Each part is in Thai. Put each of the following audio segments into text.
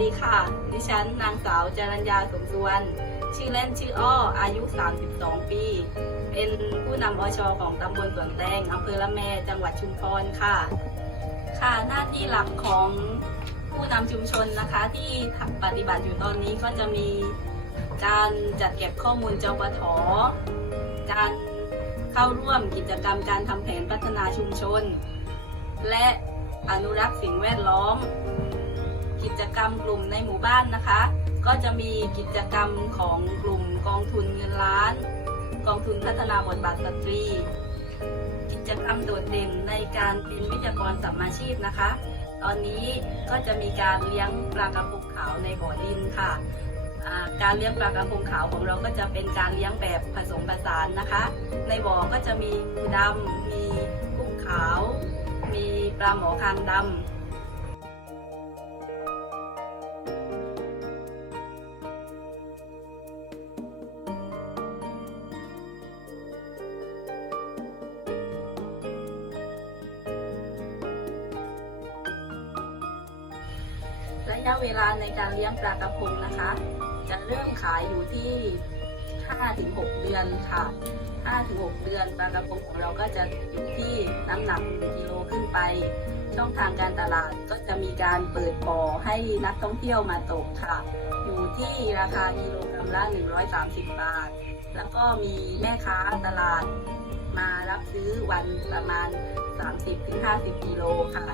ดีค่ะ ดิฉันนางสาวจรัญญาสมสวรรณชื่อเล่นชื่ออ้อ อายุ 32 ปี เป็นผู้นำอชของตำบลสวนแตงอำเภอละแม จังหวัดชุมพรค่ะ ค่ะ หน้าที่หลักของผู้นำชุมชนนะคะที่ปฏิบัติอยู่ตอนนี้ก็จะมีการจัดเก็บข้อมูลจปทการเข้าร่วมกิจกรรมการทำแผนพัฒนาชุมชน และอนุรักษ์สิ่งแวดล้อม จกรรมกลุ่มในหมู่บ้านนะคะ ก็จะมีกิจกรรมของกลุ่มกองทุนเงินล้าน กองทุนพัฒนาบทบาทสตรี กิจกรรมโดดเด่นในการเป็นวิทยากรสัมมาชีพนะคะ ตอนนี้ก็จะมีการเลี้ยงปลากระพงขาวในบ่อดินค่ะการเลี้ยงปลากระพงขาวของเราก็จะเป็นการเลี้ยงแบบผสมผสานนะคะ ในบ่อก็จะมีปูดำมีกุ้งขาว มีปลาหมอคางดำ ระยะเวลาในการเลี้ยงปลากระพงนะคะ จะเริ่มขายอยู่ที่ 5-6 เดือนค่ะ 5-6 เดือนปลากระพงของเราก็จะอยู่ที่น้ำหนักกิโลขึ้นไป ช่องทางการตลาดก็จะมีการเปิดบ่อให้นักท่องเที่ยวมาตกค่ะ อยู่ที่ราคากิโลกรัมละ 130 บาท แล้วก็มีแม่ค้าตลาด มารับซื้อวันประมาณ 30-50กิโลค่ะ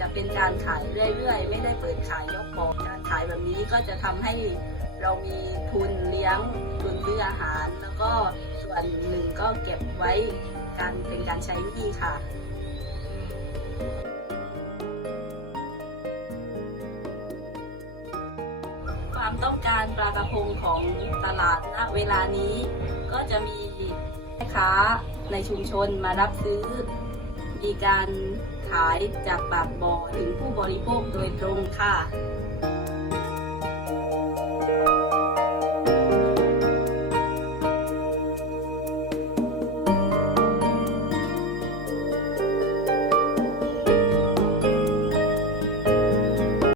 จะเป็นการขายเรื่อยๆ ไม่ได้เปิดขายยกบ่อการขายแบบนี้ก็จะทำให้เรามีทุนเลี้ยงทุนซื้ออาหาร แล้วก็ส่วนหนึ่งก็เก็บไว้การเป็นการใช้หนี้ค่ะความต้องการปลากระพงของตลาดณเวลานี้ก็จะมี แม่ค้าในชุมชนมารับซื้อ มีการขายจากปากบ่อถึงผู้บริโภคโดยตรงค่ะ